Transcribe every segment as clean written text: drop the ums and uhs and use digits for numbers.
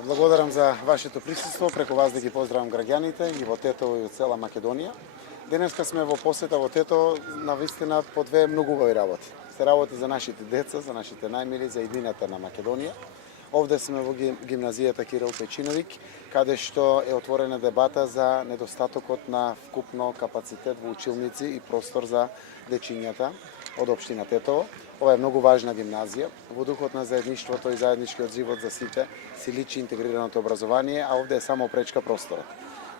Благодарам за вашето присуство, преку вас да ги поздравам граѓаните и во Тетово и од цела Македонија. Денеска сме во посета во Тетово на вистина по две многу убави работи. Се работи за нашите деца, за нашите најмили, за иднината на Македонија. Овде сме во гимназијата Кирил Печиновик, каде што е отворена дебата за недостатокот на вкупно капацитет во училници и простор за дечињата од општина Тетово. Ова е многу важна гимназија. Во духот на заедништвото и заедничкиот живот за сите си личи интегрираното образование, а овде е само пречка просторот.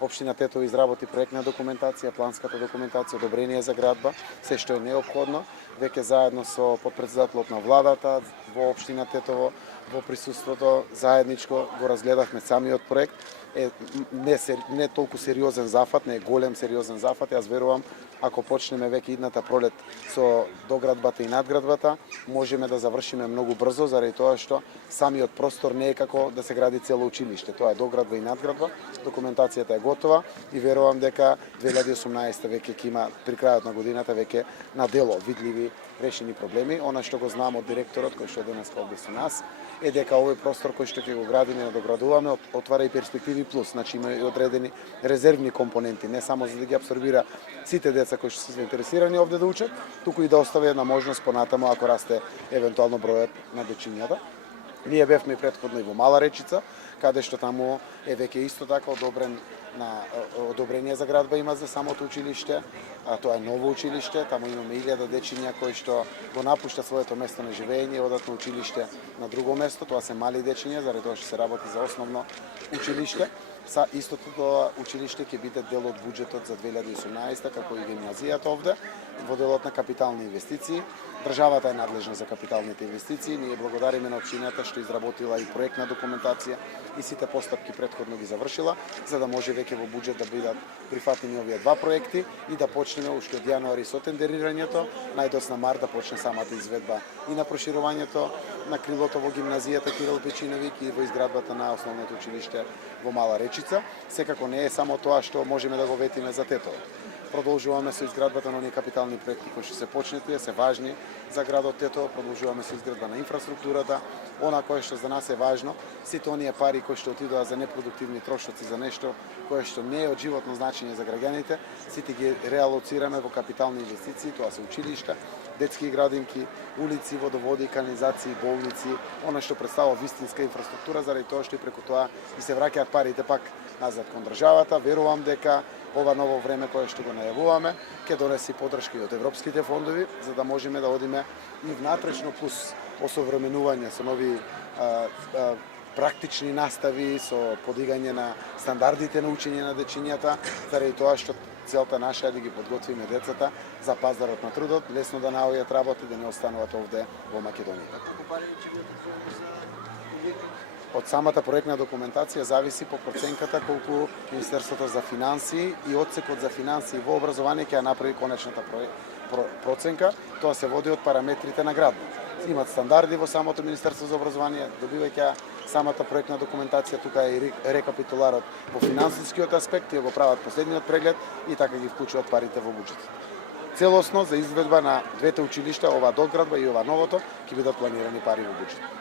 Општина Тетово изработи проектна документација, планската документација, одобрение за градба, се што е неопходно. Веќе заедно со подпредседателот на владата во општина Тетово, во присуството заедничко го разгледавме самиот проект. Не толку сериозен зафат, не е голем сериозен зафат. Јас верувам, ако почнеме веќе идната пролет со доградбата и надградбата, можеме да завршиме многу брзо, заради тоа што самиот простор не е како да се гради цело училиште. Тоа е доградба и надградба. Документацијата е готова и верувам дека 2018 веќе ќе има при крајот на годината веќе на дело видливи решени проблеми. Она што го знам од директорот кој што е денеска овде со нас е дека овој простор кој што ќе го градиме и доградуваме отвара и перспективи плюс, значи има и одредени резервни компоненти, не само за да ги абсорбира сите деца кои што се заинтересирани овде да учат, туку и да остави една можност понатаму ако расте евентуално бројот на дечињата. Ние бевме претходно и во Мала Речица, каде што таму е веќе исто така одобрение за градба има за самото училиште, а тоа е ново училиште, таму имаме 1000 дечиња кои што го напуштат своето место на живење и одат на училиште на друго место, тоа се мали дечиња, заради тоа што се работи за основно училиште. Истото тоа училиште ќе биде дел од буџетот за 2018 како и гимназијата овде, во делот на капитални инвестиции. Државата е надлежна за капиталните инвестиции. Ние благодариме на општината што изработила и проектна документација и сите постапки претходно ги завршила, за да може веќе во буџет да бидат прифатени овие два проекти и да почнеме уште од јануари со тендерирањето, најдосна март да почне самата изведба и на проширувањето на крилото во гимназијата Кирил Печиновик и во изградбата на основното училиште во Мала Речица. Секако не е само тоа што можеме да го ветиме за Тетово. Продолжуваме со изградбата на оние капитални проекти кои што се почнати, се важни за градот Тетово, продолжуваме со изградба на инфраструктурата, она кое што за нас е важно, сите оние пари кои што отидоа за непродуктивни трошоци, за нешто кое што не е од животно значење за граѓаните, сите ги реалоцираме во капитални инвестиции, тоа се училишта, детски градинки, улици, водоводи, канализации, болници, она што представува вистинска инфраструктура, заради тоа што и преку тоа и се враќаат парите пак назад кон државата. Верувам дека ова ново време кое што го најавуваме ќе донеси поддршка и од европските фондови, за да можеме да одиме и внатрешно плюс осовременување со нови практични настави, со подигање на стандардите на учење на дечињата, заради тоа што целта наша е да ги подготвиме децата за пазарот на трудот, лесно да наоѓаат работа, да не остануваат овде во Македонија. Од самата проектна документација зависи по проценката колку Министерството за финансии и одсекот за финансии во образование ќе ја направи конечната проценка. Тоа се води од параметрите на градба. Имат стандарди во самото Министерство за образование, добивајќи самата проектна документација, тука е и рекапитуларот во финансискиот аспект, ја го прават последниот преглед и така ги вклучуваат парите во буџетот. Целосно за изведба на двете училишта, ова доградба и ова новото, ќе бидат планирани пари во буџетот.